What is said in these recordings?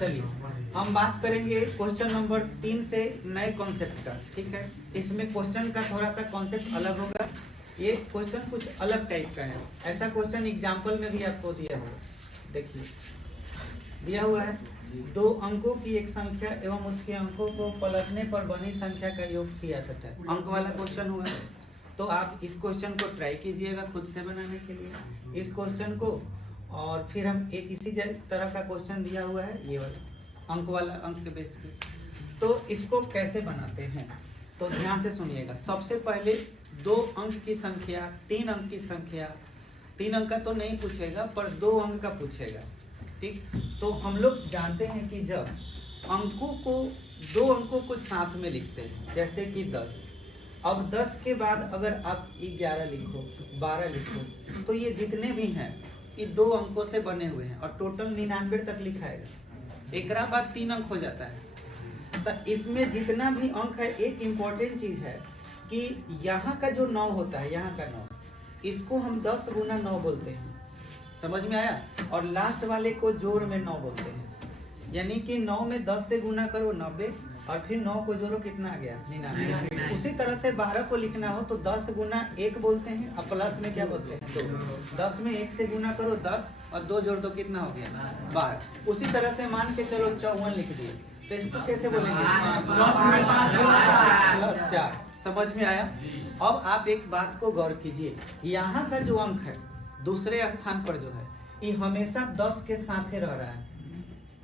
चलिए हम बात करेंगे क्वेश्चन नंबर 3 से नए कॉन्सेप्ट का। ठीक है, इसमें क्वेश्चन का थोड़ा सा कॉन्सेप्ट अलग होगा। ये क्वेश्चन कुछ अलग टाइप का है। ऐसा क्वेश्चन एग्जाम्पल में भी आपको दिया होगा। देखिए दिया हुआ है 2 अंकों की एक संख्या एवं उसके अंकों को पलटने पर बनी संख्या का योग 66 है। अंक वाला क्वेश्चन हुआ है, तो आप इस क्वेश्चन को ट्राई कीजिएगा खुद से बनाने के लिए इस क्वेश्चन को। और फिर हम एक इसी तरह का क्वेश्चन दिया हुआ है, ये वाला अंक वाला, अंक के बेस पे। तो इसको कैसे बनाते हैं तो ध्यान से सुनिएगा। सबसे पहले 2 अंक की संख्या, 3 अंक की संख्या, 3 अंक का तो नहीं पूछेगा पर 2 अंक का पूछेगा। ठीक, तो हम लोग जानते हैं कि जब अंकों को 2 अंकों को साथ में लिखते हैं, जैसे कि 10, अब 10 के बाद अगर आप 11 लिखो, 12 लिखो, तो ये जितने भी हैं ये 2 अंकों से बने हुए हैं और टोटल 99 तक लिखाएगा। एक बाद 3 अंक हो जाता है। तो इसमें जितना भी अंक है, एक इम्पोर्टेंट चीज है कि यहाँ का जो 9 होता है, यहाँ का 9, इसको हम 10 गुना 9 बोलते हैं। समझ में आया? और लास्ट वाले को जोड़ में 9 बोलते हैं। यानी कि 9 में 10 से गुना करो 90 और फिर 9 को जोड़ो, कितना आ गया? 99। उसी तरह से 12 को लिखना हो तो 10 गुना 1 बोलते हैं और प्लस में क्या बोलते हैं? 2। 10 में 1 से गुना करो 10 और 2 जोड़ दो, कितना हो गया? 12। उसी तरह से मान के चलो 54 लिख दिए, तो इसको कैसे बोलेंगे? प्लस 4। समझ में आया? अब आप एक बात को गौर कीजिए, यहाँ का जो अंक है दूसरे स्थान पर जो है, ये हमेशा 10 के साथ ही रह रहा है।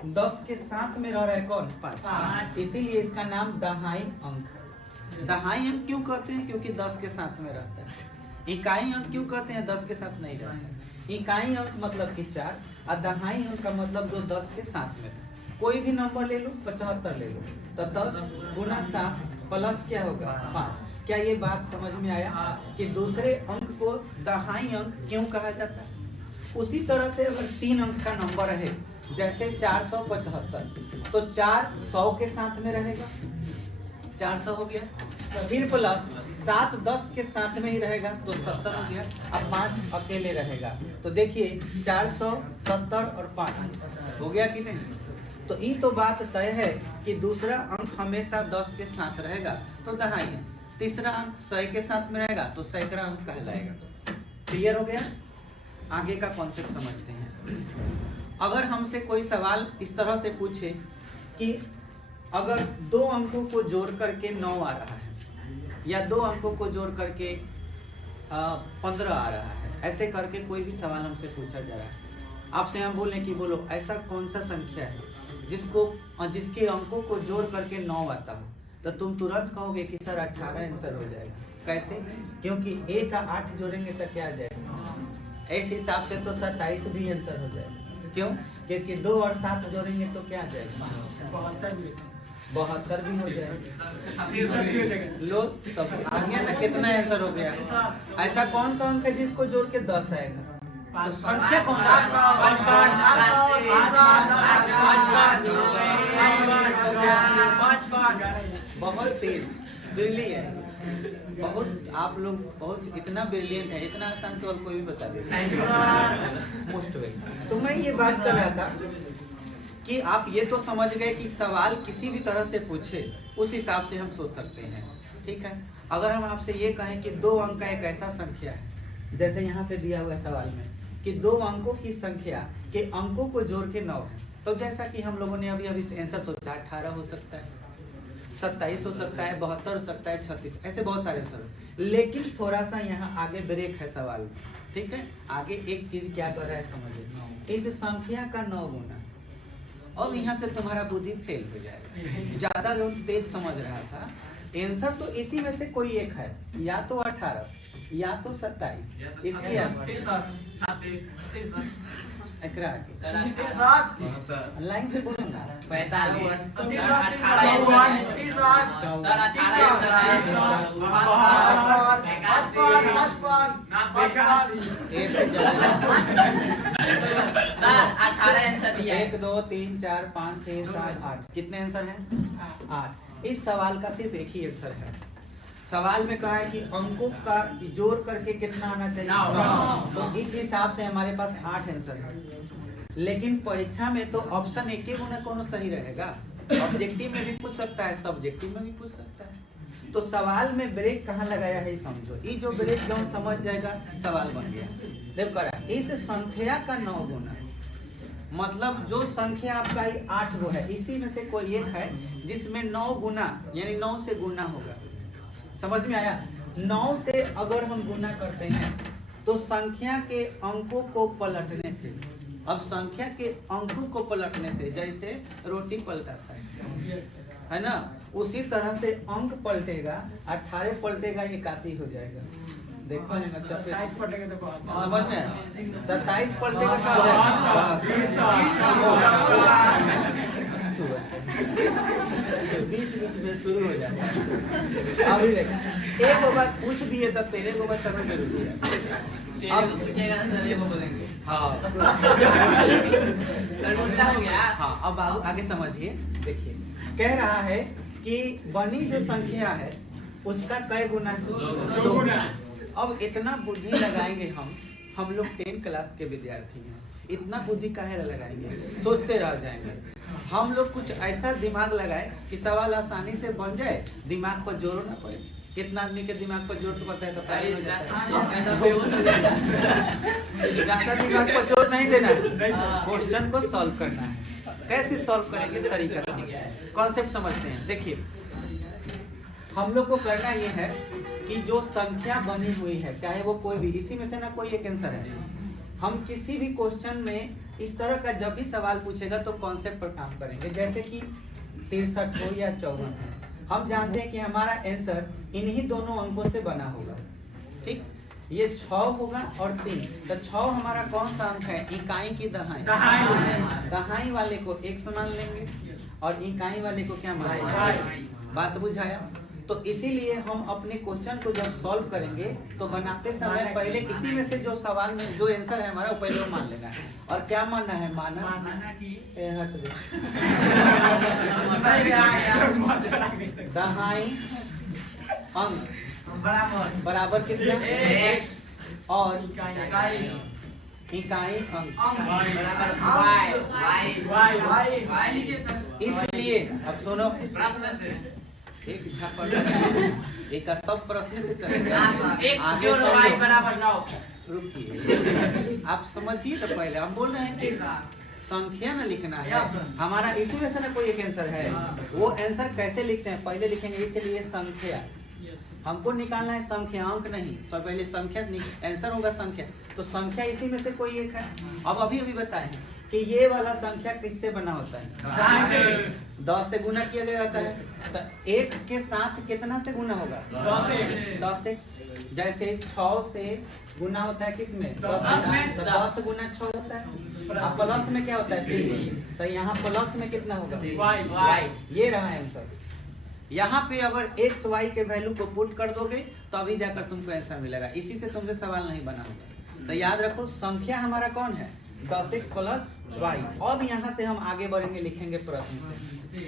10 के साथ में रह रहा है कौन? 5। इसीलिए इसका नाम दहाई अंक है। दहाई अंक क्यों कहते हैं? क्योंकि 10 के साथ में रहता है। इकाई अंक क्यों कहते हैं? 10 के साथ नहीं रहता है। इकाई अंक मतलब कि 4 और दहाई अंक का मतलब जो 10 के साथ में है। कोई भी नंबर ले लो, 75 ले लो, तो 10 गुना 7 प्लस क्या होगा? 5। क्या ये बात समझ में आया कि दूसरे अंक को दहाई अंक क्यों कहा जाता है? उसी तरह से अगर 3 अंक का नंबर है, जैसे 475, तो 4 100 के साथ में रहेगा, 400 हो गया। फिर प्लस 7 10 के साथ में ही रहेगा तो 70 हो गया। अब 5 अकेले रहेगा, तो देखिए 470 और 5 हो गया कि नहीं? तो ये तो बात तय है कि दूसरा अंक हमेशा 10 के साथ रहेगा तो दहाई है। तीसरा अंक 100 के साथ में रहेगा तो सैकड़ा अंक कहलाएगा। क्लियर हो गया? आगे का कॉन्सेप्ट समझते हैं। अगर हमसे कोई सवाल इस तरह से पूछे कि अगर 2 अंकों को जोड़ करके 9 आ रहा है या 2 अंकों को जोड़ करके 15 आ रहा है, ऐसे करके कोई भी सवाल हमसे पूछा जा रहा है, आपसे हम बोलें कि बोलो ऐसा कौन सा संख्या है जिसके अंकों को जोड़ करके 9 आता हो, तो तुम तुरंत कहोगे कि सर 18 आंसर हो जाएगा। कैसे? क्योंकि 1 का 8 जोड़ेंगे तो क्या आ जाएगा? इस हिसाब से तो 27 भी आंसर हो जाएगा। क्यों? क्योंकि 2 और 7 जोड़ेंगे तो क्या आ जाएगा? 72 भी हो जाएगा। लो तब आ गया ना, कितना आंसर हो गया? ऐसा कौन सा अंक है जिसको जोड़ के 10 आएगा? तो संख्या कौन सा? बहुत तेज, ब्रिलियंट, बहुत आप लोग बहुत इतना ब्रिलियंट है, इतना आसान सवाल कोई भी बता देगा। Most welcome. तो मैं ये बात कर रहा था कि आप ये तो समझ गए कि सवाल किसी भी तरह से पूछे उस हिसाब से हम सोच सकते हैं। ठीक है, अगर हम आपसे ये कहें कि 2 अंक का एक ऐसा संख्या है, जैसे यहाँ पे दिया हुआ है सवाल में कि 2 अंकों की संख्या के अंकों को जोड़ के 9 है, तो जैसा कि हम लोगों ने अभी आंसर सोचा, 18 हो सकता है, 27 हो सकता है, 72 हो सकता है, 36, ऐसे बहुत सारे आंसर। लेकिन थोड़ा सा यहाँ आगे ब्रेक है सवाल में। ठीक है, आगे एक चीज क्या कर रहा है समझिए, इस संख्या का 9 गुना। अब यहाँ से तुम्हारा बुद्धि फेल हो जाएगा। ज्यादा लोग तेज समझ रहा था, आंसर तो इसी में से कोई एक है, या तो 18 या तो 27। इसके लाइन से बोलो ना। 45 1 2 3 4 5 6 7 8 कितने आंसर हैं? 8। इस सवाल का सिर्फ एक ही आंसर है। सवाल में कहा है कि अंकों का जोड़ करके कितना आना चाहिए? 9। तो इस हिसाब से हमारे पास 8 आंसर है। लेकिन परीक्षा में तो ऑप्शन एक ही गुना कोनो सही रहेगा। ऑब्जेक्टिव में भी पूछ सकता है, सब्जेक्टिव में भी पूछ सकता है। तो सवाल में ब्रेक कहाँ लगाया है समझो। ये जो ब्रेक डाउन समझ जाएगा सवाल बन गया। देखो करा इस संख्या का 9 गुना, मतलब जो संख्या आपका 8 गो है, इसी में से कोई एक है जिसमें 9 गुना यानी 9 से गुना होगा। समझ में आया? 9 से अगर हम गुना करते हैं तो संख्या के अंकों को पलटने से, अब संख्या के अंकों को पलटने से जैसे रोटी पलटाता है ना, उसी तरह से अंक पलटेगा। 18 पलटेगा 81 हो जाएगा। देखो 27 पलटेगा तो समझ में आया? 27 पलटेगा क्या हो जाएगा? बीच में शुरू हो जाएगा। अभी देख एक बार पूछ दिए तब तेरे को बात करना जरूरी है। अब पूछेगा ना सर को बोलेंगे। हाँ हो गया। हाँ अब बाबू आगे समझिए। देखिए कह रहा है कि बनी जो संख्या है उसका कई गुना है? 2 गुना। अब इतना बुद्धि लगाएंगे हम लोग 10 क्लास के विद्यार्थी हैं, इतना बुद्धि काहे लगाएंगे? सोचते रह जाएंगे। हम लोग कुछ ऐसा दिमाग लगाए कि सवाल आसानी से बन जाए, दिमाग पर जोर ना पड़े। कितना आदमी के दिमाग पर जोर पड़ता है तो ज्यादा दिमाग पर जोर नहीं देना है, क्वेश्चन को सॉल्व करना है। कैसे सॉल्व करेंगे तरीका कॉन्सेप्ट समझते हैं। देखिए हम लोग को करना ये है कि जो संख्या बनी हुई है चाहे वो कोई भी, इसी में से ना कोई एक आंसर है। हम किसी भी क्वेश्चन में इस तरह का जब भी सवाल पूछेगा तो कॉन्सेप्ट पर काम करेंगे। जैसे कि 63 हो या 54 है, हम जानते हैं कि हमारा आंसर इन्हीं दोनों अंकों से बना होगा। ठीक, ये 6 होगा और 3, तो 6 हमारा कौन सा अंक है? इकाई की दहाई। दहाई वाले को 1 मान लेंगे और इकाई वाले को क्या मानेंगे? बात बुझाया? तो इसीलिए हम अपने क्वेश्चन को जब सॉल्व करेंगे तो बनाते समय पहले इसी में से जो सवाल में जो आंसर है हमारा वो पहले वो मान लेना है। और क्या मानना है? माना कि दहाई अंक बराबर कितना? और इकाई अंक इसलिए अब सुनो प्रश्न से एक एक सब प्रश्न से चलेगा। रुकिए आप समझिए तो पहले हम बोल रहे हैं कि संख्या में लिखना है हमारा, इसी में से ना कोई एक आंसर है। वो आंसर कैसे लिखते हैं पहले लिखेंगे, इसलिए संख्या हमको निकालना है, संख्या अंक नहीं। सब पहले संख्या आंसर होगा संख्या, तो संख्या इसी में से कोई एक है। अब अभी बताएं कि ये वाला संख्या किससे बना होता है? 10 से गुना किया गया होता है। तो x के साथ कितना से गुना होगा? 10x। जैसे 6 से गुना होता है किसमें? 10 गुना 6 होता है। अब प्लस में क्या होता है? 3। तो यहाँ प्लस में कितना होगा? y। ये रहा आंसर। यहाँ पे अगर x y के वैल्यू को पुट कर दोगे तो अभी जाकर तुमको आंसर मिलेगा। इसी से तुमसे सवाल नहीं बना होगा। तो याद रखो संख्या हमारा कौन है? 10x plus y। अब यहाँ से हम आगे बढ़ेंगे, लिखेंगे प्रश्न से।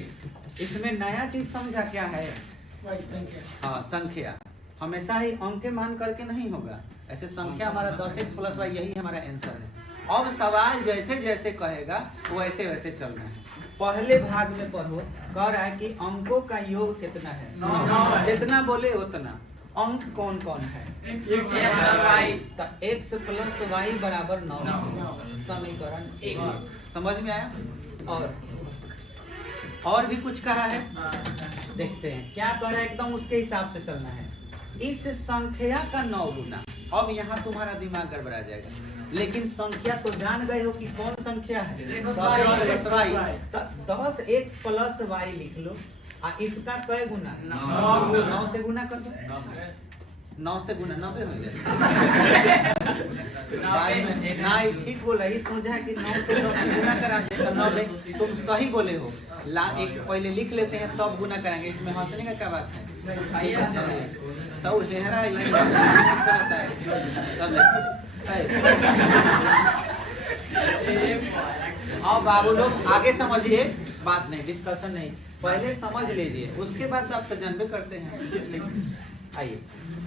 इसमें नया चीज समझा क्या है? हाँ संख्या हमेशा ही अंक के मान करके नहीं होगा। ऐसे संख्या हमारा 10x प्लस y यही हमारा आंसर है। अब सवाल जैसे जैसे कहेगा वैसे वैसे चलना है। पहले भाग में पढ़ो, कह रहा है कि अंकों का योग कितना है? 9। जितना बोले उतना। अंक कौन कौन है? तो x प्लस y बराबर 9। समीकरण 1। समझ में आया? और भी कुछ कहा है, देखते हैं क्या कह रहा है। एकदम उसके हिसाब से चलना है। इस संख्या का 9 गुना। अब यहाँ तुम्हारा दिमाग गड़बड़ा जाएगा, लेकिन संख्या तो जान गए हो कि कौन संख्या है? 10x प्लस y लिख लो। इसका कई गुना? 9 से गुना कर दो। 9 से गुना 90 हो जाएगा। नहीं ठीक बोला, ये सोचा है कि 9 से 10 गुना करा दे तो 90। तुम सही बोले हो। एक पहले लिख लेते हैं तब गुना कराएंगे। इसमें हंसने का क्या बात है? तो चेहरा और बाबू लोग आगे समझिए, बात नहीं, डिस्कशन नहीं, पहले समझ लीजिए, उसके बाद आप तजर्बे करते हैं। आइए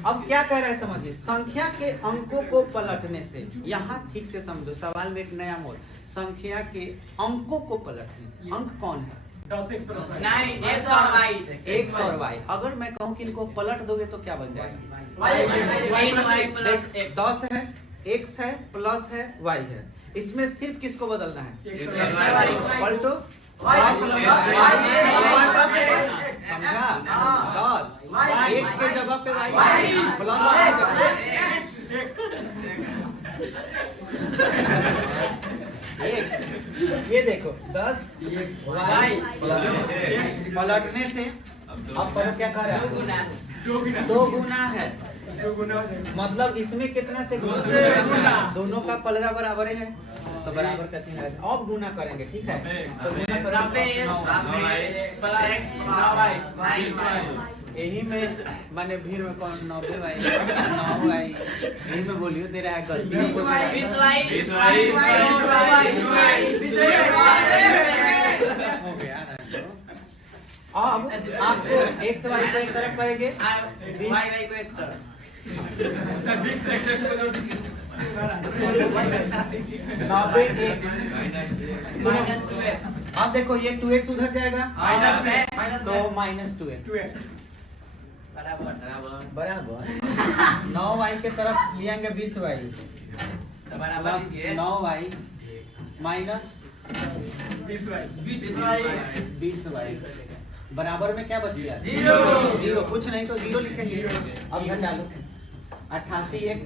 अब क्या कह रहा है समझिए। संख्या के अंकों को पलटने से, यहाँ ठीक से समझो, सवाल में एक नया मोड़। संख्या के अंकों को पलटने से। अंक कौन है? 10x + y। नहीं, x और y। x और y। अगर मैं कहूँ कि इनको पलट दोगे तो क्या बन जाएगा? y plus x। 10 है, x है, प्लस है, y है। इसमें सिर्फ किसको बदलना है? पलटो। समझा? 10 x के जगह पे y प्लस x। ये देखो 10 y पलटने से अब पर क्या कर रहा है? 2 गुना है। मतलब इसमें कितना से गुना? दोनों का पलड़ा बराबर है तो बराबर का चिन्ह है। अब गुना करेंगे, ठीक है? तो गुना यही में मैंने भीड़ में कौन 90 भाई 9 भाई यही में बोलियो दे रहा है गलती हो गया। अब आपको x y को एक तरफ करेंगे, y को एक तरफ। 90x। अब देखो ये 2x उधर जाएगा तो -2x बराबर 9y के तरफ लिएंगे 20y 9y माइनस 20y बराबर में क्या बच गया? 0। कुछ नहीं तो 0 लिखेंगे। अब घटा लो 88x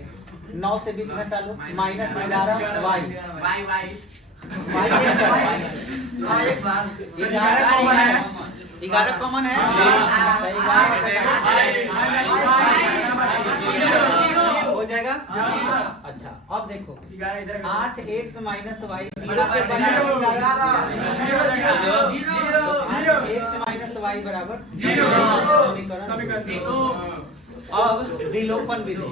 9 से 20 घटा लो -11y 11 कॉमन है। हो जाएगा। अच्छा अब देखो 8x - y 0 के बराबर x - y बराबर 0 समीकरण। अब विलोपन विधि।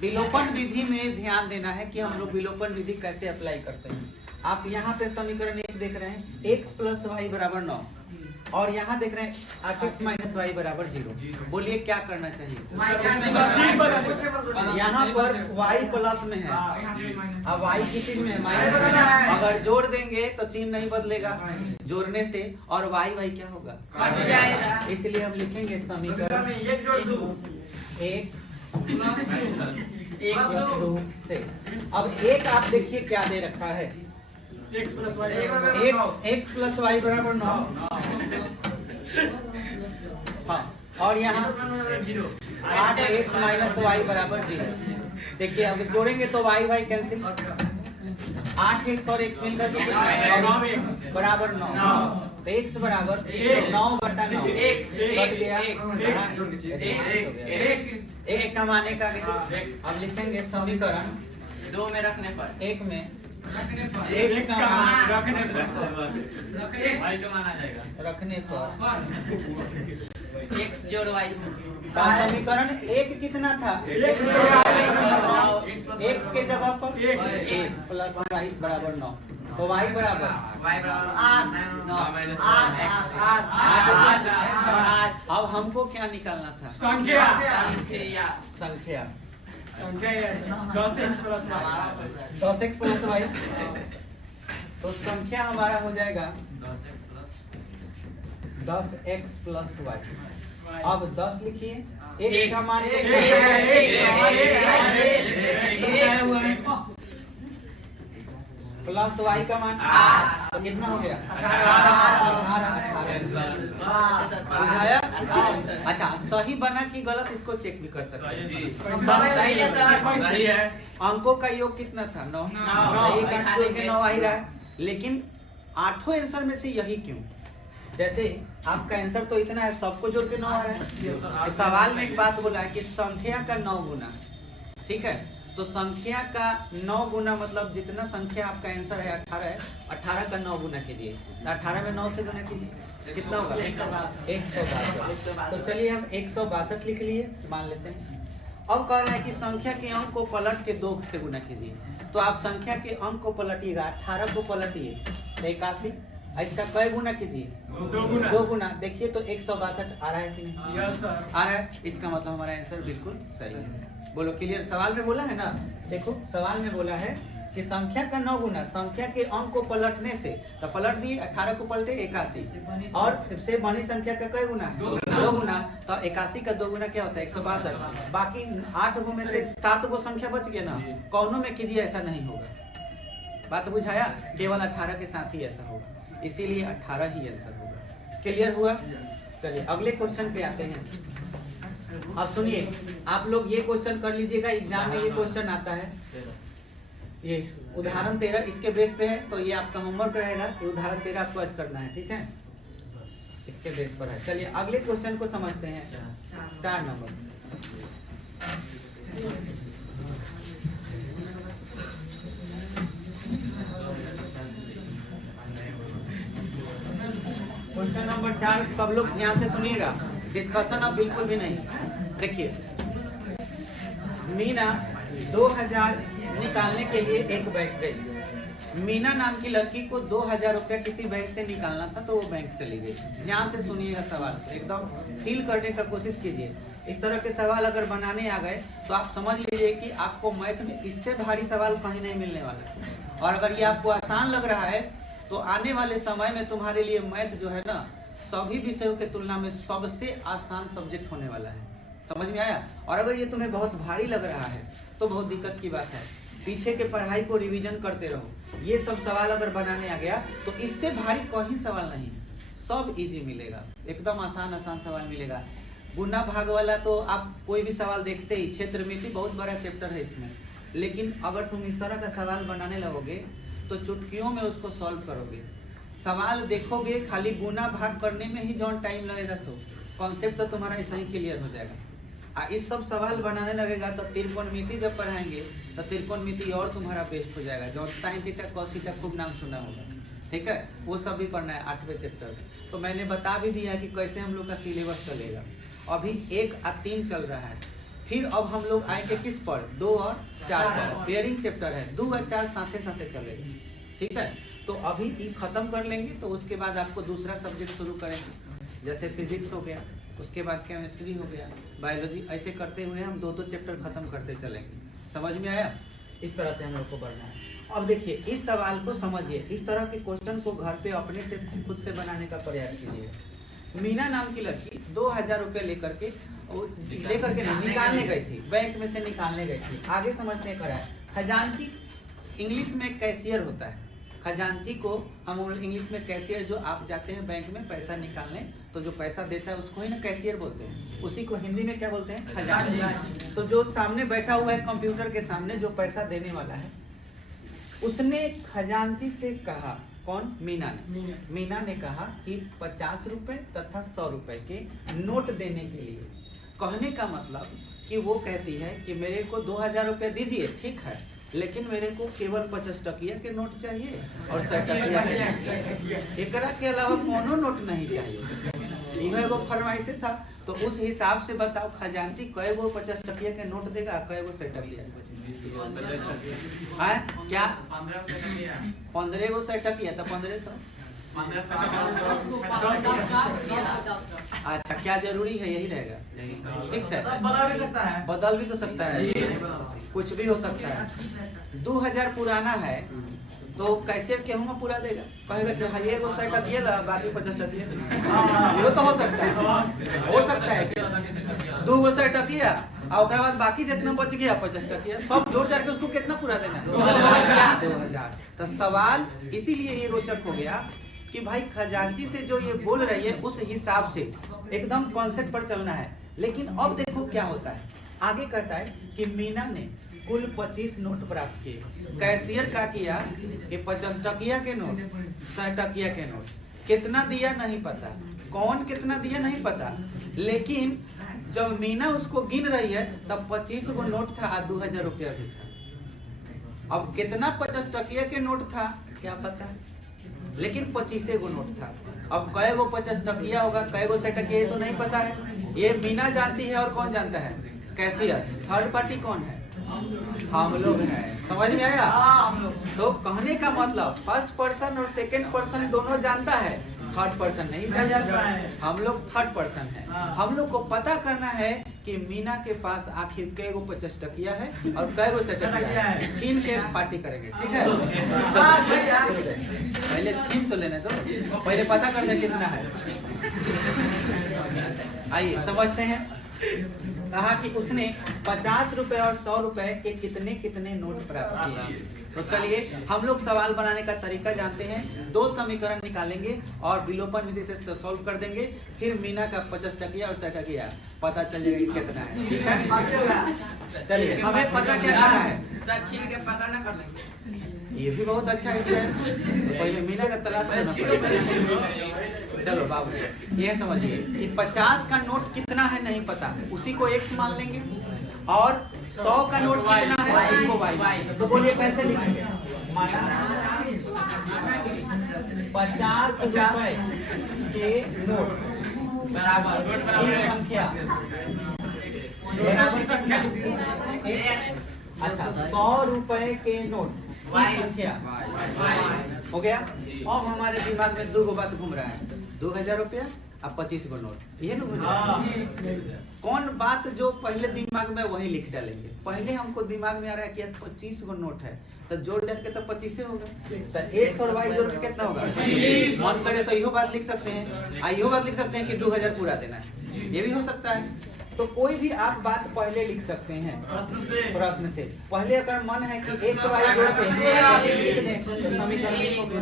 विलोपन विधि में ध्यान देना है कि हम लोग विलोपन विधि कैसे अप्लाई करते हैं। आप यहाँ पे समीकरण 1 देख रहे हैं x + y बराबर 9 और यहाँ देख रहे हैं 8x - y बराबर 0। बोलिए क्या करना चाहिए? यहाँ पर y प्लस में है, अब y किस चीज में है? माइनस में। अगर जोड़ देंगे तो चिन्ह नहीं बदलेगा जोड़ने से और y क्या होगा? इसलिए हम लिखेंगे समीकरण 1 से। अब एक आप देखिए क्या दे रखा है x + y बराबर 9। हाँ और यहाँ 8x - y बराबर 0। देखिए अब जोड़ेंगे तो y कैंसिल 8x और x मिलकर बराबर 9 तो x बराबर 9/9 कट गया x का माने का। अब लिखेंगे समीकरण 2 में रखने पर 1 में रखने पर x जोड़ y। समीकरण 1 कितना था? x के जगह पर 1 प्लस y बराबर 9 तो y बराबर 8। अब हमको क्या निकालना था? संख्या 10x + y। तो संख्या हमारा हो जाएगा 10x + y। अब 10 लिखिए, x का मान प्लस y का मान तो कितना हो गया? 18। अच्छा सही बना कि गलत इसको चेक भी कर सकते हैं। सही है। अंकों का योग कितना था? 9। 1 8 जोड़ के 9 आ ही रहा है, लेकिन 8 आंसर में से यही क्यों? जैसे आपका आंसर तो इतना है, सबको जोड़ के 9 आ रहा है। तो सवाल में एक बात बोला है कि संख्या का 9 गुना, ठीक है? तो संख्या का 9 गुना मतलब जितना संख्या आपका आंसर है 18 है, 18 का 9 गुना कीजिए। तो 18 में 9 से गुना कीजिए, कितना होगा? 162। तो चलिए हम 162 लिख लिए, मान लेते हैं। अब कह रहा है कि संख्या के अंक को पलट के 2 से गुना कीजिए। तो आप संख्या के अंक को पलटिएगा, 18 को पलटिए 81, इसका कई गुना कीजिए? 2 गुना। देखिए तो 162 आ रहा है कि नहीं? Yes sir. आ रहा है। इसका मतलब हमारा आंसर बिल्कुल सही है। बोलो क्लियर? सवाल में बोला है ना, देखो सवाल में बोला है कि संख्या का 9 गुना संख्या के अंक को पलटने से, तो पलट दिए 18 को पलटे 81 और से बनी संख्या का कई गुना है 2 गुना, तो 81 का 2 गुना क्या होता है 162। बाकी 8 गो में से 7 गो संख्या बच गया ना, कौनों में कीजिए ऐसा नहीं होगा। बात बुझाया, केवल 18 के साथ ही ऐसा होगा, इसीलिए 18 ही आंसर होगा। क्लियर हुआ? चलिए अगले क्वेश्चन पे आते हैं। अब सुनिए, आप लोग ये क्वेश्चन कर लीजिएगा, एग्जाम में ये क्वेश्चन आता है। ये उदाहरण 13 इसके बेस पे है, तो ये आपका होमवर्क रहेगा। ये उदाहरण 13 आपको आज करना है, ठीक है, इसके बेस पर है। चलिए अगले क्वेश्चन को समझते हैं। 4 नंबर क्वेश्चन नंबर 4, सब लोग ध्यान से सुनिएगा, डिस्कशन अब बिल्कुल भी नहीं। देखिए, मीना 2000 निकालने के लिए एक बैंक गई। मीना नाम की लड़की को 2000 रुपया किसी बैंक से निकालना था, तो वो बैंक चली गई। ध्यान से सुनिएगा सवाल, एकदम फील करने का कोशिश कीजिए। इस तरह के सवाल अगर बनाने आ गए तो आप समझ लीजिए कि आपको मैथ में इससे भारी सवाल कहीं नहीं मिलने वाला। और अगर ये आपको आसान लग रहा है तो आने वाले समय में तुम्हारे लिए मैथ जो है ना, सभी विषयों के तुलना में सबसे आसान सब्जेक्ट होने वाला है। समझ में आया? और अगर ये तुम्हें बहुत भारी लग रहा है तो बहुत दिक्कत की बात है। पीछे के पढ़ाई को रिवीजन करते रहो। ये सब सवाल अगर बनाने आ गया तो इससे भारी कोई सवाल नहीं, सब इजी मिलेगा, एकदम आसान आसान सवाल मिलेगा। गुना भाग वाला तो आप कोई भी सवाल देखते ही, क्षेत्र मिति बहुत बड़ा चैप्टर है इसमें, लेकिन अगर तुम इस तरह का सवाल बनाने लगोगे तो चुटकियों में उसको सॉल्व करोगे। सवाल देखोगे, खाली गुना भाग करने में ही जो टाइम लगेगा, सो कॉन्सेप्ट तो तुम्हारा ऐसा ही क्लियर हो जाएगा। इस सब सवाल बनाने लगेगा तो त्रिकोणमिति जब पढ़ाएंगे तो त्रिकोणमिति और तुम्हारा बेस्ट हो जाएगा। जो साइन थीटा कॉस थीटा खूब नाम सुना होगा, ठीक है, वो सब भी पढ़ना है 8वें चैप्टर में। तो मैंने बता भी दिया कि कैसे हम लोग का सिलेबस चलेगा। अभी 1 और 3 चल रहा है, फिर अब हम लोग आएंगे किस पर, 2 और 4 पर। पेयरिंग चैप्टर है, 2 और 4 साथे साथे चलेगा, ठीक है। तो अभी ये खत्म कर लेंगे तो उसके बाद आपको दूसरा सब्जेक्ट शुरू करेंगे, जैसे फिजिक्स हो गया, उसके बाद केमिस्ट्री हो गया, बायोलॉजी, ऐसे करते हुए हम 2-2 चैप्टर खत्म करते चलेंगे। समझ में आया? इस तरह से हम लोग को बढ़ना है। अब देखिए, इस सवाल को समझिए, इस तरह के क्वेश्चन को घर पे अपने से खुद से बनाने का प्रयास कीजिए। मीना नाम की लड़की 2000 रुपये लेकर के नहीं, निकालने गई थी, बैंक में से निकालने गई थी। आगे समझने का है, खजांची इंग्लिश में कैशियर होता है। खजांची को हम इंग्लिश में कैशियर, जो आप जाते हैं बैंक में पैसा निकालने तो जो पैसा देता है उसको ही ना कैशियर बोलते हैं, उसी को हिंदी में क्या बोलते हैं, खजांची। तो जो सामने बैठा हुआ है कंप्यूटर के सामने, जो पैसा देने वाला है, उसने खजांची से कहा, कौन, मीना ने। मीना ने कहा कि 50 रुपए तथा 100 रुपए के नोट देने के लिए। कहने का मतलब कि वो कहती है कि मेरे को 2000 रुपये दीजिए, ठीक है, लेकिन मेरे को केवल 50 टकिया के नोट चाहिए और 100 टकिया के, एकरा के अलावा कोनो नोट नहीं चाहिए। यह एगो फरमाइश था। तो उस हिसाब से बताओ, खजांची कई गो 50 टकिया के नोट देगा, कई गो 100 टकिया है? क्या 15 गो 100 टकिया, तो 1500। अच्छा, क्या जरूरी है यही रहेगा? ठीक है, बदल भी सकता है, बदल भी तो सकता है, कुछ भी हो सकता है। 2000 पुराना है तो कैसे केहूँ पूरा देगा, कहेगा कि हाँ ये 100 टकिया ला, बाकी 50 टकिया। ये तो हो सकता है, हो सकता है 2 गो 100 टकिया और उसके बाद बाकी जितना बच गया 50 टकिया, सब जोड़ जाकर उसको कितना पूरा देना है, 2000। तो सवाल इसीलिए ये रोचक हो गया कि भाई खजांची से जो ये बोल रही है उस हिसाब से एकदम कॉन्सेप्ट पर चलना है। लेकिन अब देखो क्या होता है, आगे कहता है कि मीना ने कुल 25 नोट प्राप्त किए। कैशियर का किया कि 50 टकिया के नोट, 100 टकिया के नोट, कितना दिया नहीं पता, कौन कितना दिया नहीं पता, लेकिन जब मीना उसको गिन रही है तब 25 गो नोट था और 2000 रुपया भी था। अब कितना 50 टकिया के नोट था क्या पता, लेकिन 25 गो नोट था। अब कई गो 50 टकिया होगा, कई गो 100 टकिया, ये तो नहीं पता है। ये मीना जानती है और कौन जानता है, कैशियर। थर्ड पार्टी कौन है, हम लोग हैं। समझ में आया? तो कहने का मतलब फर्स्ट पर्सन और सेकंड पर्सन दोनों जानता है, थर्ड पर्सन नहीं नहीं जाता है। हम लोग थर्ड पर्सन है। हाँ। हम लोग को पता करना है कि मीना के पास आखिर कै गो 50 टकिया है और कै गो टकिया है। छीन के पार्टी करेंगे, ठीक है? हाँ, भैया। पहले छीन तो लेने दो, पहले पता करने कितना है। आइए समझते हैं। कहा कि उसने 50 रुपए और 100 रुपए के कितने कितने नोट प्राप्त किए। तो चलिए हम लोग सवाल बनाने का तरीका जानते हैं। 2 समीकरण निकालेंगे और विलोपन विधि से सॉल्व कर देंगे। फिर मीना का 50 टकिया और 100 टकिया पता चल जाएगा कि कितना है, ठीक है? चलिए हमें पता क्या करना है। सर छीन के पता ना कर लेंगे। ये भी बहुत अच्छा आइडिया है। तो पहले मीना का तलाश करना पड़ेगा। चलो बाबू ये समझिए कि 50 का नोट कितना है नहीं पता, उसी को x मान लेंगे और 100 का नोट कितना है उसको y। तो बोलिए कैसे लिखेंगे। माना 50 रुपए के नोट बराबर की संख्या बराबर कितना? अच्छा 100 रुपए के नोट की संख्या हो गया। अब हमारे दिमाग में 2 गो बात घूम रहा है, 2000 रुपया और 25 गो नोट, ये ना कौन बात जो पहले दिमाग में वही लिख डालेंगे। पहले हमको दिमाग में आ रहा है कि 25 गो नोट है तो जोड़ डाल के तो 25 होगा। तो 100 और 22 जोड़ के कितना होगा? मन करे तो इहो बात लिख सकते हैं, इहो बात लिख सकते हैं कि 2000 पूरा देना है, ये भी हो सकता है। तो कोई भी आप बात पहले लिख सकते हैं प्रश्न से पहले। अगर मन है कि 100 जोड़ के समीकरण लिखोगे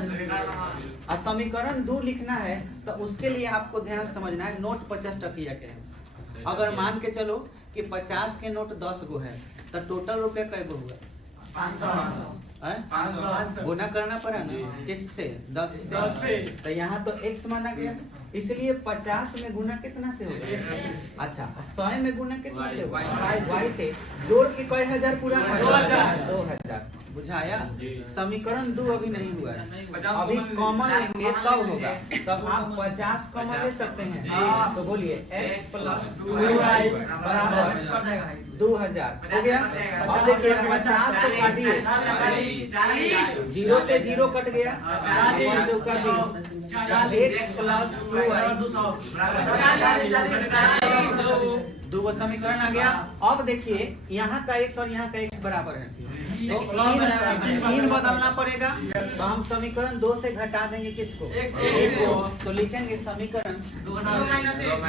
और समीकरण 2 लिखना है तो उसके लिए आपको ध्यान समझना है नोट 50 टकिया के हैं। अगर मान के चलो कि 50 के नोट 10 गो है तो टोटल रुपया कै गो हुआ? 500। गुना करना पड़ा ना किससे? 10 से। तो यहाँ तो x माना गया, इसलिए 50 में गुना कितना से होगा? अच्छा 100 में गुना कितना से होगा? y से। जोड़ के कई हजार पूरा? 2000। बुझाया? समीकरण 2 अभी नहीं हुआ है, अभी कॉमन लेंगे तब होगा। तब आप 50 कॉमन ले सकते हैं। तो बोलिए x प्लस 2y बराबर 2000 हो गया। अब देखिए 50 से काटिए, 0 से 0 कट गया, 1 चौका 20, x प्लस 2y 2 गो समीकरण आ गया। अब देखिए यहाँ का x और यहाँ का x बराबर है तो 3 बदलना पड़ेगा। तो हम समीकरण 2 से घटा देंगे किसको? 1 को। तो लिखेंगे समीकरण 2 माइनस 1।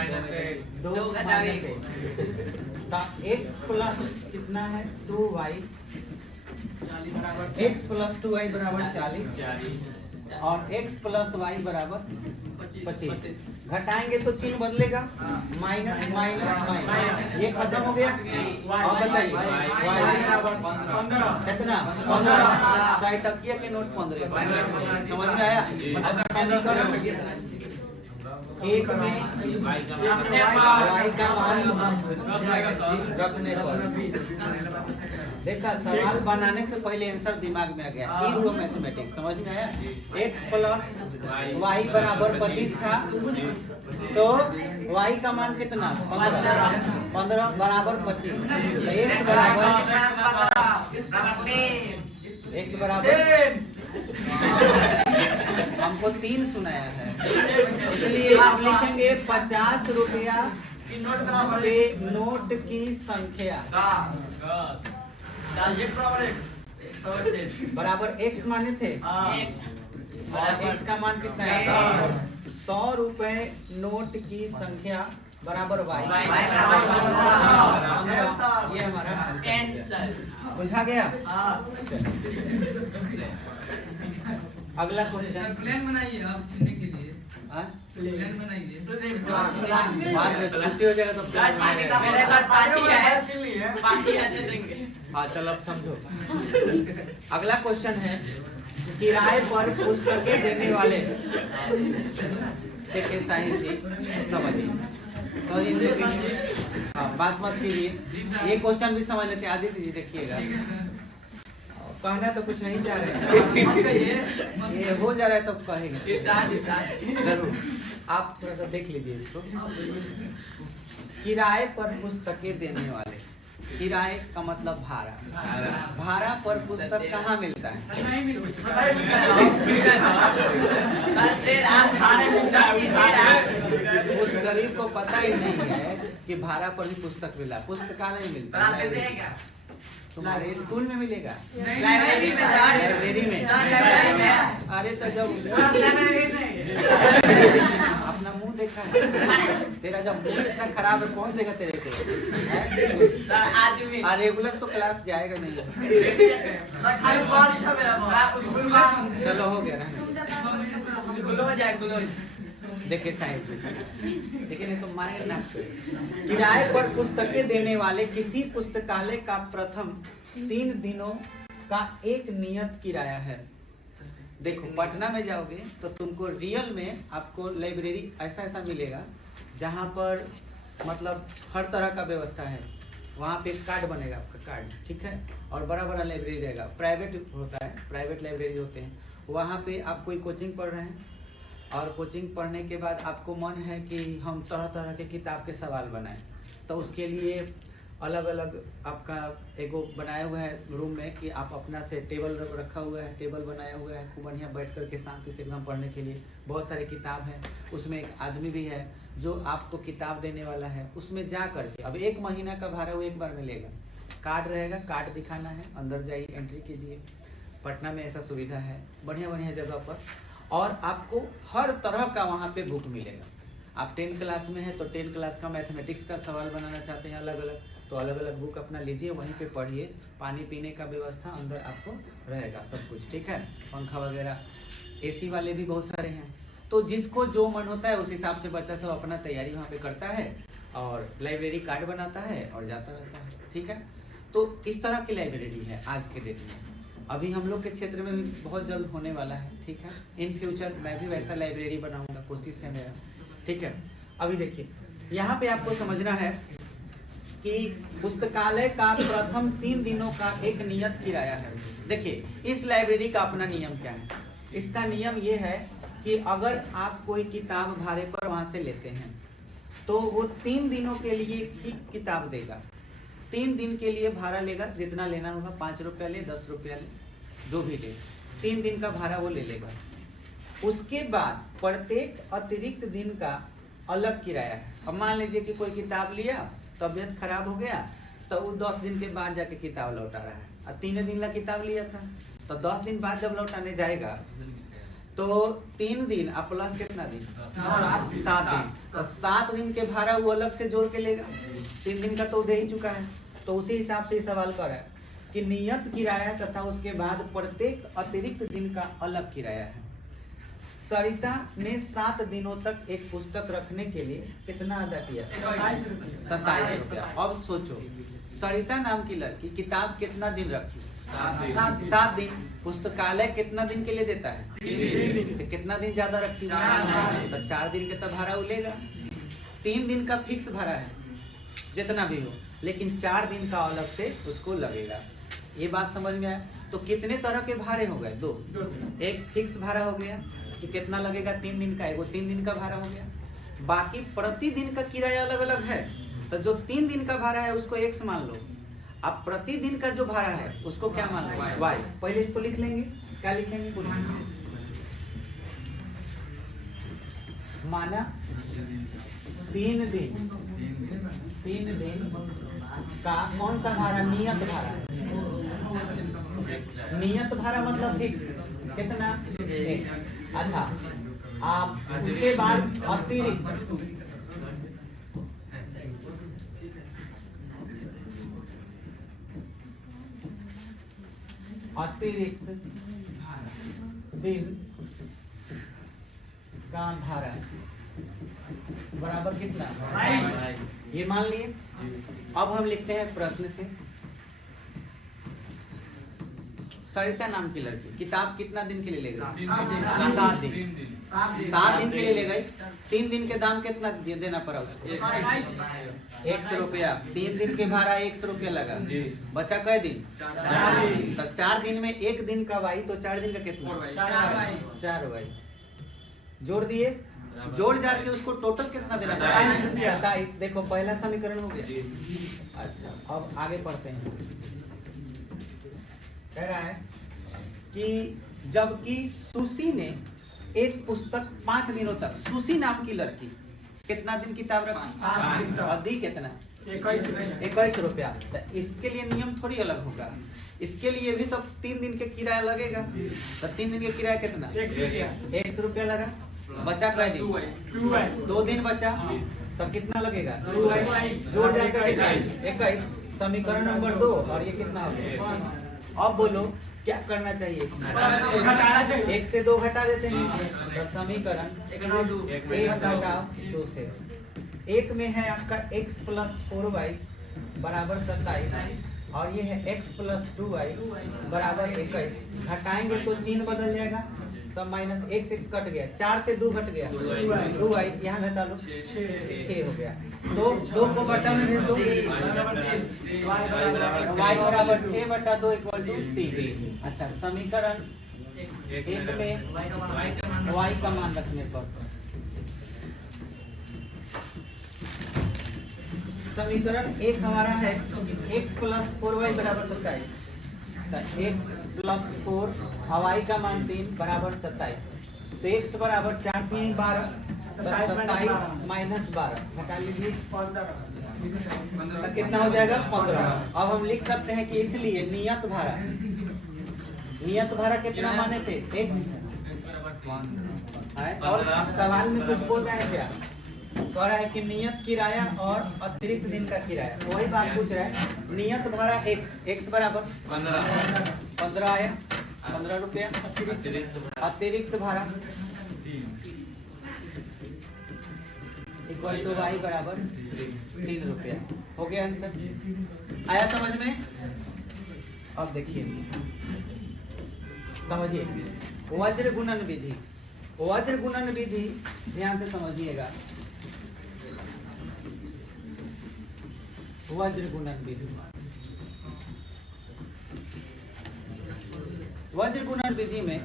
x प्लस कितना है? 2y x प्लस 2y बराबर 40 और x प्लस y बराबर 25। घटाएंगे तो चिन्ह बदलेगा, माइनस माइनस माइनस, ये खत्म हो गया। अब बताइए कितना? 15। 100 टकिया के नोट 15। समझ में आया? एक में y का मान रखने पर देखा, सवाल बनाने से पहले आंसर दिमाग में आ गया। ये हुआ मैथमेटिक्स, समझ में आया? x प्लस y बराबर 25 था तो y का मान कितना? 15 बराबर 25। x बराबर हमको 3 सुनाया है, इसलिए हम लिखेंगे 50 रुपया के नोट की संख्या बराबर x माने थे और x का मान कितना है? 100 रुपए नोट की संख्या बराबर y। ये हमारा आंसर बुझा गया। अगला क्वेश्चन प्लान बनाइए आप छीनने के लिए। प्लान बनाइए। बाद में छुट्टी हो जाएगा तो प्लान बनाएगा। मेरे घर पार्टी है दे देंगे। हाँ चलो अब समझो। अगला क्वेश्चन है किराए पर पुस्तकें देने वाले के साहित्य समझिए। तो हाँ बात मत कीजिए, ये क्वेश्चन भी समझ लेते हैं। आदित्य जी देखिएगा, कहना तो कुछ नहीं चाह रहे, ये हो जा रहा है तब कहेंगे जरूर। आप थोड़ा सा देख लीजिए इसको। किराए पर पुस्तकें देने वाले किराए का मतलब भाड़ा। भाड़ा पर पुस्तक कहाँ मिलता है? नहीं मिलती। उस गरीब को पता ही नहीं है कि भाड़ा पर भी पुस्तक मिला। पुस्तकालय में मिलता है, तुम्हारे स्कूल में मिलेगा, लाइब्रेरी में सर, लाइब्रेरी में। सर लाइब्रेरी में। अरे तो जब लाइब्रेरी नहीं। अपना मुंह देखा है तेरा, जब मुंह इतना खराब है कौन देगा तेरे को? हैं? सर आदमी रेगुलर तो क्लास जाएगा नहीं। सर खाली परीक्षा में स्कूल में चलो हो गया ना। ग्लोज है ग्लोज। देखिए साइड देखिए, नहीं तो मारेंगे ना। किराए पर पुस्तकें देने वाले किसी पुस्तकालय का प्रथम 3 दिनों का एक नियत किराया है। देखो पटना में जाओगे तो तुमको रियल में आपको लाइब्रेरी ऐसा ऐसा मिलेगा जहाँ पर मतलब हर तरह का व्यवस्था है। वहाँ पे कार्ड बनेगा आपका कार्ड, ठीक है, और बड़ा बड़ा लाइब्रेरी रहेगा। प्राइवेट होता है, प्राइवेट लाइब्रेरी होते हैं। वहाँ पे आप कोई कोचिंग पढ़ रहे हैं और कोचिंग पढ़ने के बाद आपको मन है कि हम तरह तरह के किताब के सवाल बनाएं, तो उसके लिए अलग अलग आपका एगो बनाया हुआ है रूम में कि आप अपना से टेबल रखा हुआ है, टेबल बनाया हुआ है, खूब बढ़िया बैठ कर के शांति से एकदम पढ़ने के लिए। बहुत सारे किताब हैं, उसमें एक आदमी भी है जो आपको किताब देने वाला है। उसमें जा करके अब 1 महीना का भाड़ा वो एक बार में लेगा। कार्ड रहेगा, कार्ड दिखाना है, अंदर जाइए, एंट्री कीजिए। पटना में ऐसा सुविधा है बढ़िया बढ़िया जगह पर। और आपको हर तरह का वहाँ पे बुक मिलेगा। आप 10 क्लास में हैं तो 10 क्लास का मैथमेटिक्स का सवाल बनाना चाहते हैं अलग अलग, तो अलग अलग बुक अपना लीजिए, वहीं पे पढ़िए। पानी पीने का व्यवस्था अंदर आपको रहेगा, सब कुछ ठीक है, पंखा वगैरह, एसी वाले भी बहुत सारे हैं। तो जिसको जो मन होता है उस हिसाब से बच्चा सब अपना तैयारी वहाँ पे करता है और लाइब्रेरी कार्ड बनाता है और जाता रहता है, ठीक है। तो इस तरह की लाइब्रेरी है आज के डेट में। अभी हम लोग के क्षेत्र में भी बहुत जल्द होने वाला है, ठीक है। इन फ्यूचर मैं भी वैसा लाइब्रेरी बनाऊंगा, कोशिश है मेरा, ठीक है। अभी देखिए यहाँ पे आपको समझना है कि पुस्तकालय का प्रथम 3 दिनों का एक नियत किराया है। देखिए इस लाइब्रेरी का अपना नियम क्या है। इसका नियम ये है कि अगर आप कोई किताब भाड़े पर वहां से लेते हैं तो वो 3 दिनों के लिए ही किताब देगा। 3 दिन के लिए भाड़ा लेगा, जितना लेना होगा, 5 रुपया ले, 10 रुपया ले, जो भी ले, 3 दिन का भाड़ा वो ले लेगा। उसके बाद प्रत्येक अतिरिक्त दिन का अलग किराया है। अब मान लीजिए कि कोई किताब लिया, तबीयत खराब हो गया, तो वो 10 दिन के बाद जाके किताब लौटा रहा है। और 3 दिन का किताब लिया था तो 10 दिन बाद जब लौटाने जाएगा तो 3 दिन और प्लस कितना दिन, 7 दिन। तो 7 दिन के भाड़ा वो अलग से जोड़ के लेगा। 3 दिन का तो दे ही चुका है। तो उसी हिसाब से सवाल कर रहा है कि नियत किराया तथा उसके बाद प्रत्येक अतिरिक्त दिन का अलग किराया है। सरिता ने 7 दिनों तक एक पुस्तक रखने के लिए कितना अदा किया? 27 रुपया। अब सोचो सरिता नाम की लड़की किताब कितना दिन रखी? 7 दिन। पुस्तकालय कितना दिन के लिए देता है? 3 दिन। तो कितना दिन ज्यादा रखी? तो 4 दिन के तो भाड़ा उलेगा। 3 दिन का फिक्स भाड़ा है जितना भी हो, लेकिन 4 दिन का अलग से उसको लगेगा। ये बात समझ में आया? तो कितने तरह के भाड़े हो गए? 2। एक फिक्स भाड़ा हो गया कि कितना लगेगा 3 दिन का, एगो 3 दिन का भाड़ा हो गया। बाकी प्रतिदिन का किराया अलग अलग है। तो जो 3 दिन का भाड़ा है उसको x मान लो। अब प्रतिदिन का जो भाड़ा है उसको क्या मान लो? y। पहले इसको लिख लेंगे, क्या लिखेंगे? माना 3 दिन का कौन सा भाड़ा? नियत भाड़ा। नियत भाड़ा मतलब फिक्स कितना? x। अच्छा, आप उसके बाद अतिरिक्त दिन का भाड़ा बराबर कितना? ये मान लिए। अब हम लिखते हैं प्रश्न से। सरिता नाम की लड़की किताब कितना दिन के लिए ले गई? 7 दिन। 7 दिन के लिए ले गई। 3 दिन के दाम कितना देना पड़ा उसको? 100 रुपया। 3 दिन के भाड़ा 100 रुपया लगा। बचा कै दिन? 4 दिन। तो 4 दिन में 1 दिन का वाई, तो 4 दिन का कितना? 4 वाई। जोड़ दिए जोड़ जाड़ के उसको टोटल कितना देना है? 27। देखो पहला समीकरण हो गया। अच्छा अब आगे पढ़ते हैं। कह रहा है कि जबकि सुशी ने एक पुस्तक 5 दिनों तक, सुशी नाम की लड़की कितना दिन किताब रखी? और दी कितना? 21 रुपया। तो इसके लिए नियम थोड़ी अलग होगा, इसके लिए भी तो 3 दिन के किराया लगेगा। तो 3 दिन के किराया कितना? 100 रुपया लगा। बचा क्या दिन? 2 दिन बचा, तो कितना लगेगा? जोड़ जाकर 21। समीकरण नंबर 2 और ये कितना हो गया? अब बोलो क्या करना चाहिए इसमें? घटाना चाहिए। 1 से 2 घटा देते हैं। तो समीकरण 1 घटाओ 2 से। 1 में है आपका x + 4y बराबर 27 और ये है x + 2y बराबर 21। घटाएंगे तो चिन्ह बदल जाएगा, सब माइनस x कट गया, 4 से 2 घट गया, 2y यहाँ घटा लो, 6 हो गया। तो 2 को बटा में भेज दो, y बराबर 6 बटा 2 = 3। अच्छा समीकरण 1 में y का मान रखने पर समीकरण 1 हमारा है x + 4y बराबर 27। तो x + 4 y का मान 3 बराबर 27। तो x बराबर 4 3 12, 27 - 12 घटा लीजिए, तो कितना हो जाएगा? 15। अब हम लिख सकते हैं कि इसलिए नियत भाड़ा कितना माने थे? x है। और सवाल में कुछ बोल रहा है क्या? कह रहा है कि नियत किराया और अतिरिक्त दिन का किराया, वही बात पूछ रहा है। नियत भाड़ा x बराबर 15 आया, 15 रुपया। अतिरिक्त भाड़ा इक्वल टू y बराबर 3 रुपया। हो गया आंसर? आया समझ में? अब देखिए समझिए वज्र गुणन विधि। वज्र गुणन विधि ध्यान से समझिएगा। वज्र गुणन विधि, वज्र गुणन विधि में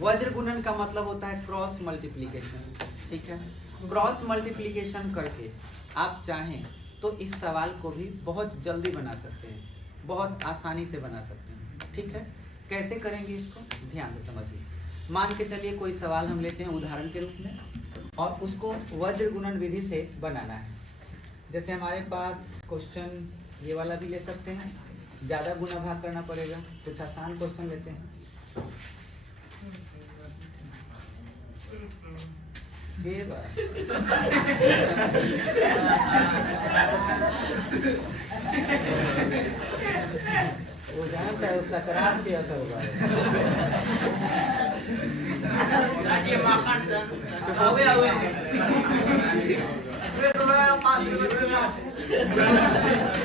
वज्र गुणन का मतलब होता है क्रॉस मल्टीप्लिकेशन। ठीक है, क्रॉस मल्टीप्लिकेशन करके आप चाहें तो इस सवाल को भी बहुत जल्दी बना सकते हैं, बहुत आसानी से बना सकते हैं। ठीक है, कैसे करेंगे इसको ध्यान से समझिए। मान के चलिए कोई सवाल हम लेते हैं उदाहरण के रूप में और उसको वज्र गुणन विधि से बनाना है। जैसे हमारे पास क्वेश्चन ये वाला भी ले सकते हैं, ज़्यादा गुना भाग करना पड़ेगा। कुछ आसान क्वेश्चन लेते हैं। ये वो जानता है, वो सकारात्मक असर होगा।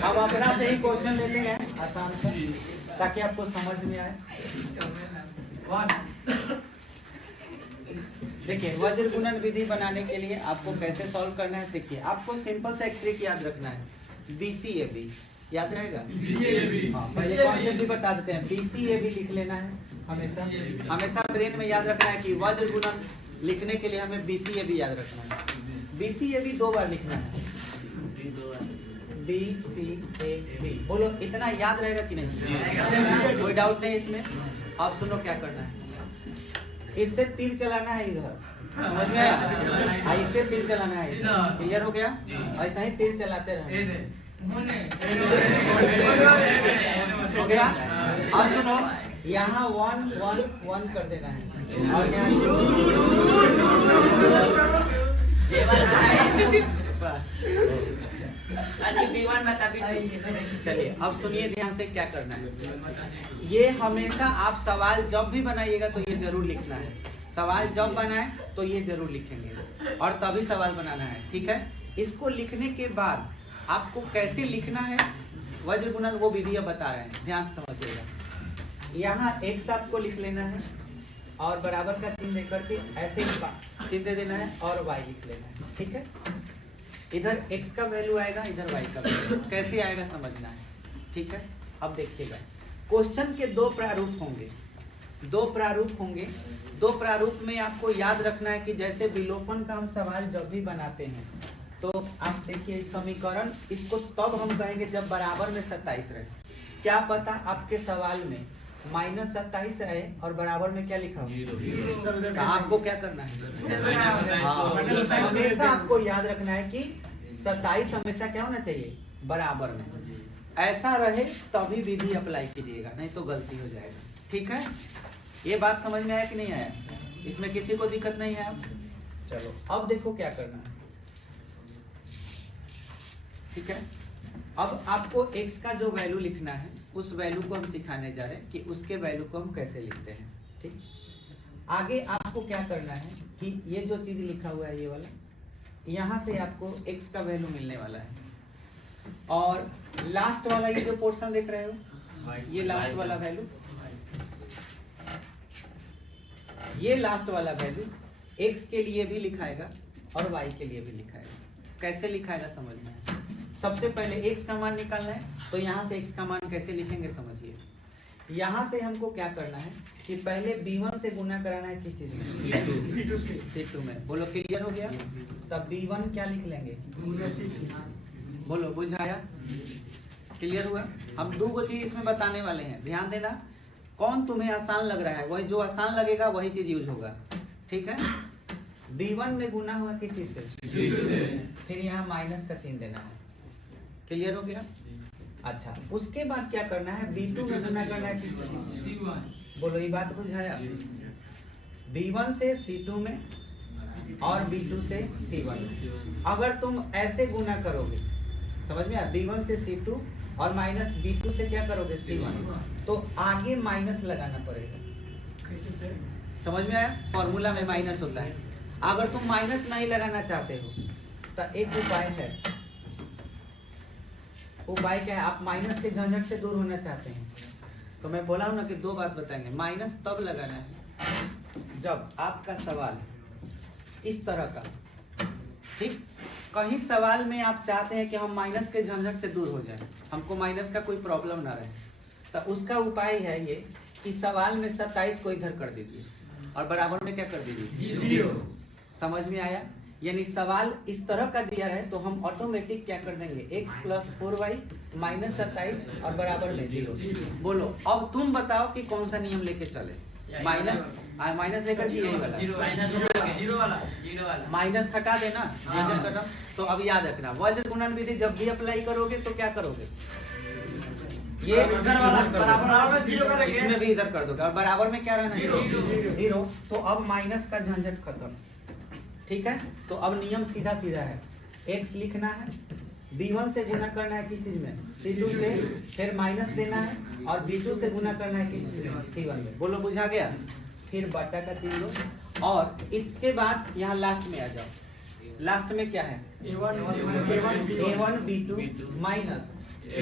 हम अपना से ही क्वेश्चन लेते हैं आसान सा, ताकि आपको समझ में आए। देखिए वज्र गुणन विधि बनाने के लिए आपको कैसे सॉल्व करना है। देखिए आपको सिंपल सा एक ट्रिक याद रखना है, BCAB याद रहेगा। हाँ, पहले कॉन्सेप्ट भी बता देते हैं। BCAB लिख लेना है हमेशा, हमेशा ब्रेन में याद रखना है कि वज्र गुणन लिखने के लिए हमें BCAB याद रखना है। BCAB 2 बार लिखना है, BCAB। बोलो इतना याद रहेगा कि नहीं? कोई डाउट नहीं इसमें। अब सुनो क्या करना है, इससे तीर चलाना है इधर, समझ में आया? इससे तीर चलाना है, क्लियर हो गया? ऐसा ही तीर चलाते रहना, हो गया? अब सुनो यहाँ 1 1 1 कर देना है और यहाँ चलिए अब सुनिए ध्यान से क्या करना है। ये हमेशा आप सवाल जब भी बनाइएगा तो ये जरूर लिखना है। सवाल जब बनाए तो ये जरूर लिखेंगे और तभी सवाल बनाना है। ठीक है, इसको लिखने के बाद आपको कैसे लिखना है वज्र गुणन वो विधि बता रहे हैं, ध्यान से समझिएगा। यहाँ x आपको लिख लेना है और बराबर का चिन्ह देकर के ऐसे ही चिन्ह दे देना है और y लिख लेना है। ठीक है, इधर x का वैल्यू आएगा, इधर y का वैल्यू, कैसे आएगा समझना है। ठीक है, अब देखिएगा क्वेश्चन के 2 प्रारूप होंगे। दो प्रारूप होंगे। दो प्रारूप में आपको याद रखना है कि जैसे विलोपन का हम सवाल जब भी बनाते हैं तो आप देखिए समीकरण इसको तब हम कहेंगे जब बराबर में 27 रहे। क्या पता आपके सवाल में -27 रहे और बराबर में क्या लिखा हो, तो आपको क्या करना है, हमेशा आपको याद रखना है कि 27 हमेशा क्या होना चाहिए, बराबर में। ऐसा रहे तभी विधि अप्लाई कीजिएगा, नहीं तो गलती हो जाएगा। ठीक है, ये बात समझ में आया कि नहीं आया? इसमें किसी को दिक्कत नहीं है? चलो अब देखो क्या करना है। ठीक है, अब आपको x का जो वैल्यू लिखना है उस वैल्यू को हम सिखाने जा रहे हैं कि उसके वैल्यू को हम कैसे लिखते हैं। ठीक, आगे आपको क्या करना है कि ये जो चीज लिखा हुआ है ये वाला, यहाँ से आपको x का वैल्यू मिलने वाला है और लास्ट वाला ये जो पोर्शन देख रहे हो ये लास्ट वाला वैल्यू, ये लास्ट वाला वैल्यू x के लिए भी लिखाएगा और y के लिए भी लिखाएगा। कैसे लिखाएगा समझ में? सबसे पहले x का मान निकालना है तो यहाँ से x का मान कैसे लिखेंगे समझिए। यहाँ से हमको क्या करना है कि पहले b1 से गुना कराना है किस चीज में, C2 में। बोलो क्लियर हो गया? तब b1 क्या लिख लेंगे, बोलो बुझाया? क्लियर हुआ? हम दो चीज इसमें बताने वाले हैं, ध्यान देना। कौन तुम्हें आसान लग रहा है वही जो आसान लगेगा वही चीज यूज होगा। ठीक है, b1 में गुना हुआ किस चीज से, फिर यहाँ माइनस का चिन्ह देना है। क्लियर हो गया? अच्छा, उसके बाद क्या करना है, b2 में गुना करना है किससे, बोलो ये बात बुझाया? b1 से c2 में और b2 से c1 में। अगर तुम ऐसे गुना करोगे, समझ में आया, b1 से c2 और माइनस b2 से क्या करोगे, c1, तो आगे माइनस लगाना पड़ेगा। समझ में आया? फॉर्मूला में माइनस होता है। अगर तुम माइनस नहीं लगाना चाहते हो तो एक उपाय है। उपाय क्या है? आप माइनस के झंझट से दूर होना चाहते हैं तो मैं बोला हूं ना कि दो बात बताएंगे। माइनस तब लगाना है जब आपका सवाल इस तरह का, ठीक, कहीं सवाल में आप चाहते हैं कि हम माइनस के झंझट से दूर हो जाएं, हमको माइनस का कोई प्रॉब्लम ना रहे, तो उसका उपाय है ये कि सवाल में 27 को इधर कर दीजिए और बराबर में क्या कर दीजिए, 0। समझ में आया? यानी सवाल इस तरह का दिया है तो हम ऑटोमेटिक क्या कर देंगे, x + 4y - 27 और बराबर में 0। बोलो अब तुम बताओ कि कौन सा नियम लेके चले, माइनस लेकर के यही वाला, जीरो वाला, माइनस हटा देना, वजन करना। तो अब याद रखना, वज्र गुणन विधि जब भी अप्लाई करोगे तो क्या करोगे, ये बराबर 0 करेंगे, इसमें भी इधर कर दोगे और बराबर में क्या रहना है, 0। तो अब माइनस का झंझट खत्म। ठीक है, तो अब नियम सीधा सीधा है, x लिखना है, b1 से गुना करना है किस चीज में, c2 से, फिर माइनस देना है और b2 से गुना करना है किस चीज में, c1 में। बोलो बुझा गया? फिर बटा का चिन्ह लो और इसके बाद यहाँ लास्ट में आ जाओ। लास्ट में क्या है, a1 b2 minus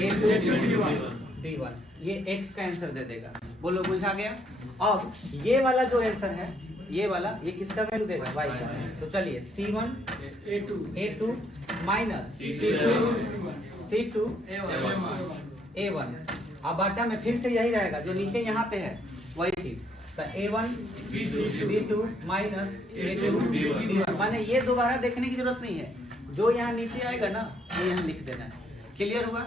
a2 b1, ये x का आंसर दे देगा। बोलो बुझा गया? अब ये वाला जो आंसर है, ये वाला, ये किसका वैल्यू देगा, y का। तो चलिए c1 a2 minus c2 a1, अब बाटा में फिर से यही रहेगा जो नीचे यहाँ पे है वही चीज। तो a1 b2 minus a2 b1, माने ये दोबारा देखने की जरूरत नहीं है, जो यहाँ नीचे आएगा ना वो यहाँ लिख देना है। क्लियर हुआ?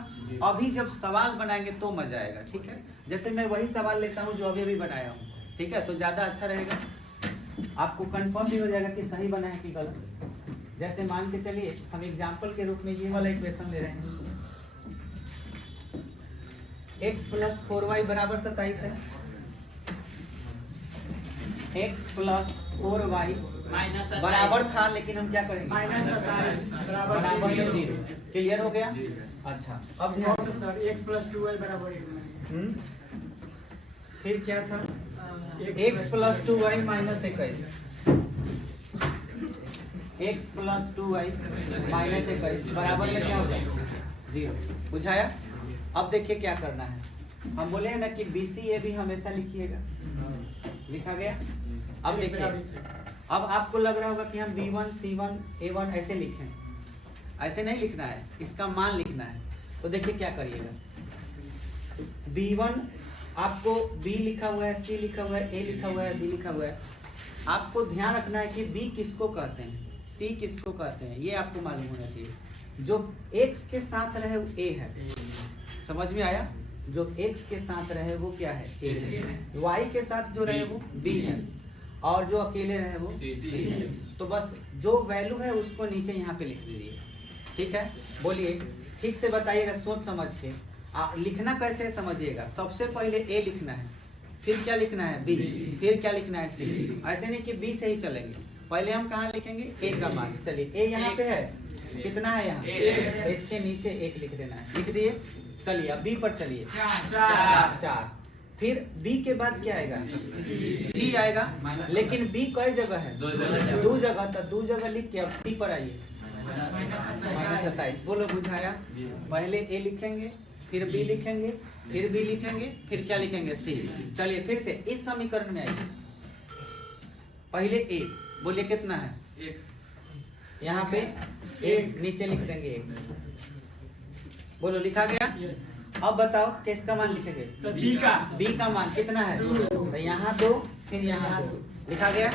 अभी जब सवाल बनाएंगे तो मजा आएगा। ठीक है, जैसे मैं वही सवाल लेता हूँ जो अभी अभी बनाया हूँ, ठीक है, तो ज्यादा अच्छा रहेगा, आपको कंफर्म भी हो जाएगा कि सही बना है कि गलत। जैसे मान के चलिए हम एग्जांपल के रूप में ये वाला इक्वेशन ले रहे हैं, x + 4y = 27 है, x + 4y बराबर था, लेकिन हम क्या करेंगे, बराबर में 0। क्लियर हो गया? अच्छा, अब सर x + 2y = 1। फिर क्या था, x + 2y - 21, x + 2y - 21 बराबर में क्या हो जाएगा, 0। बुझाया? अब देखिए क्या करना है, हम बोले हैं ना कि BCA भी हमेशा लिखिएगा, लिखा गया। अब देखिए, अब आपको लग रहा होगा कि हम B1 C1 A1 ऐसे लिखें, ऐसे नहीं लिखना है, इसका मान लिखना है। तो देखिए क्या करिएगा, B1 आपको बी लिखा हुआ है, सी लिखा हुआ है, ए लिखा हुआ है, बी लिखा हुआ है। आपको ध्यान रखना है कि बी किसको कहते हैं, सी किसको कहते हैं, ये आपको मालूम होना चाहिए। जो एक्स के साथ रहे वो ए है, समझ में आया? जो एक्स के साथ रहे वो क्या है, ए है। वाई के साथ जो रहे वो बी है, और जो अकेले रहे वो सी है। तो बस जो वैल्यू है उसको नीचे यहाँ पे लिख दीजिए, ठीक है? बोलिए, ठीक से बताइएगा सोच समझ के। लिखना कैसे है समझिएगा। सबसे पहले ए लिखना है, फिर क्या लिखना है, बी, फिर क्या लिखना है, सी। ऐसे नहीं कि बी से ही चलेंगे, पहले हम कहाँ लिखेंगे, ए का मान। चलिए ए यहाँ पे है, कितना है यहाँ, इसके नीचे एक लिख देना है, लिख दिए। चलिए अब बी पर चलिए, 4। फिर बी के बाद क्या आएगा, सी आएगा। लेकिन बी कई जगह है, 2 जगह। तो 2 जगह लिख के अब सी पर आइए, -27। बोलो बुझाया? पहले ए लिखेंगे, फिर बी लिखेंगे, फिर बी लिखेंगे, फिर क्या लिखेंगे, सी। चलिए फिर से इस समीकरण में आइए। पहले ए, बोलिए कितना है, 1। यहाँ पे ए नीचे लिख देंगे 1। बोलो लिखा गया? अब बताओ किसका मान लिखेंगे, बी का मान कितना है, तो यहाँ 2, फिर यहाँ 2 लिखा गया,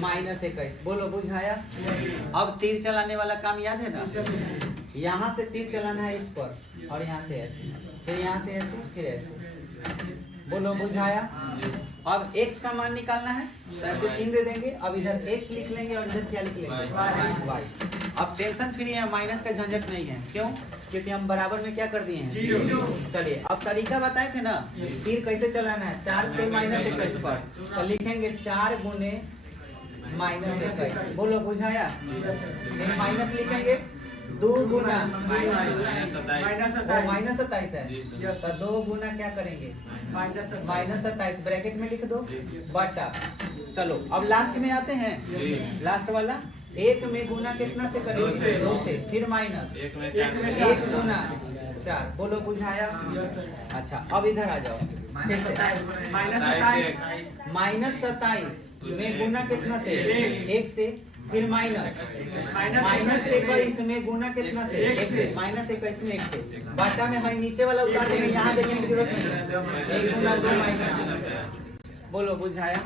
-21। बोलो बुझाया? अब तीर चलाने वाला काम याद है ना? यहाँ से तीर चलाना है इस पर, और यहाँ से ऐसे, फिर यहाँ से ऐसे, फिर ऐसे। बोलो बुझाया? अब x का मान निकालना है, तो ऐसे 3 दे देंगे। अब इधर x लिख लेंगे और इधर क्या लिख लेंगे, y। अब टेंशन फ्री है, माइनस का झंझट नहीं है। क्यों? क्योंकि हम बराबर में क्या कर दिए हैं, 0। चलिए अब तरीका बताए थे ना, तीर कैसे चलाना है, 4 से -21 पर, तो लिखेंगे 4 गुने -21। बोलो बुझाया? फिर माइनस लिखेंगे 2 गुना -27 है, तो 2 गुना क्या करेंगे, -27 ब्रैकेट में लिख दो, बटा। चलो अब लास्ट में आते हैं, लास्ट वाला 1 में गुना कितना से करेंगे, 2 से, फिर माइनस 1 गुना 4। बोलो बुझाया? अच्छा अब इधर आ जाओ, -27 में गुना कितना से, 1 से, फिर -21 में गुना कितना से, 1 से, -21 में 1 से, बाटा में हम नीचे वाला उतार देंगे, यहाँ देखने की जरूरत नहीं, 1 गुना 2 माइनस। बोलो बुझाया?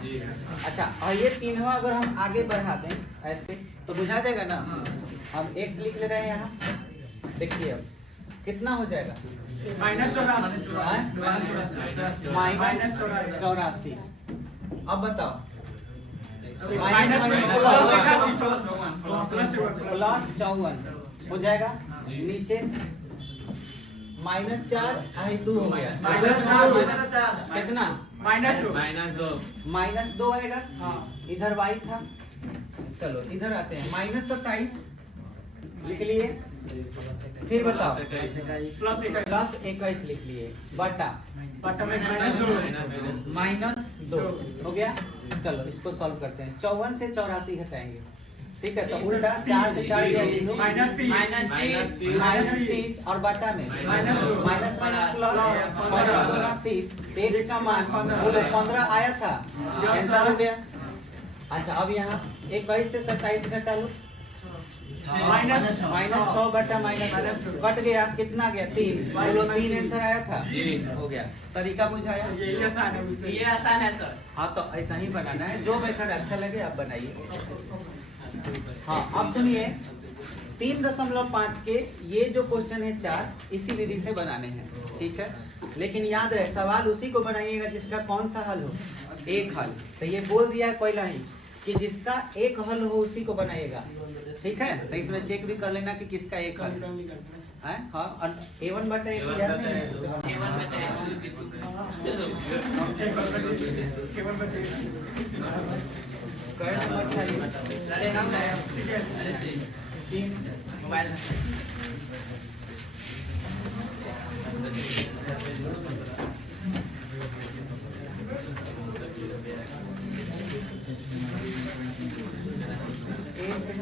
अच्छा और ये चिन्ह अगर हम आगे बढ़ा दें ऐसे तो बुझा जाएगा ना। हम x लिख ले रहे हैं यहाँ, देखिए अब कितना हो जाएगा, -84। अब बताओ +54 हो जाएगा, नीचे -4 2 हो गया, कितना, -2 आएगा। इधर y था, चलो इधर आते हैं, -27 लिख लिए, फिर बताओ +21 लिख लिए, बटा में -2 हो गया। चलो इसको सॉल्व करते हैं, 54 से 84 घटाएंगे, ठीक है? तो उल्टा 4 से 4 गया, -30 और बटा में -30, x का मान बोलो 15 आया था, आंसर हो गया। अच्छा अब यहाँ 21 से 27 घटा लो, -6 बटा माइनस कट गया, कितना गया, 3। बोलो 3 आंसर आया था, हो गया। तरीका बुझाया? ये आसान है सर। हाँ तो ऐसा ही बनाना है, जो मेथड अच्छा लगे आप बनाइए। हाँ अब सुनिए, 3.5 के ये जो क्वेश्चन है 4 इसी विधि से बनाने हैं, ठीक है? लेकिन याद रहे सवाल उसी को बनाइएगा जिसका कौन सा हल हो, एक हल। तो ये बोल दिया है पहला ही कि जिसका एक हल हो उसी को बनाइएगा, ठीक है? तो इसमें चेक भी कर लेना कि किसका एक हल है। हाँ A1 बटा A2 याद नहीं है, मोबाइल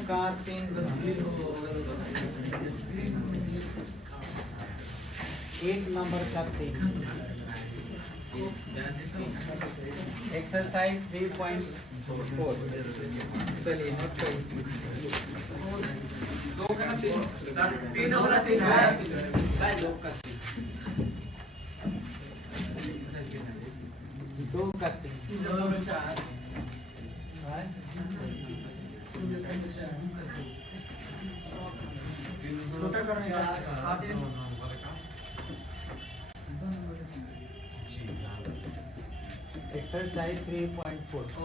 का 3 1 नंबर का 3 एक्सरसाइज 3.4। चलिए नोट करिए, 2 का 3 2 का 3 छोटा करने का एक्सरसाइज 3.4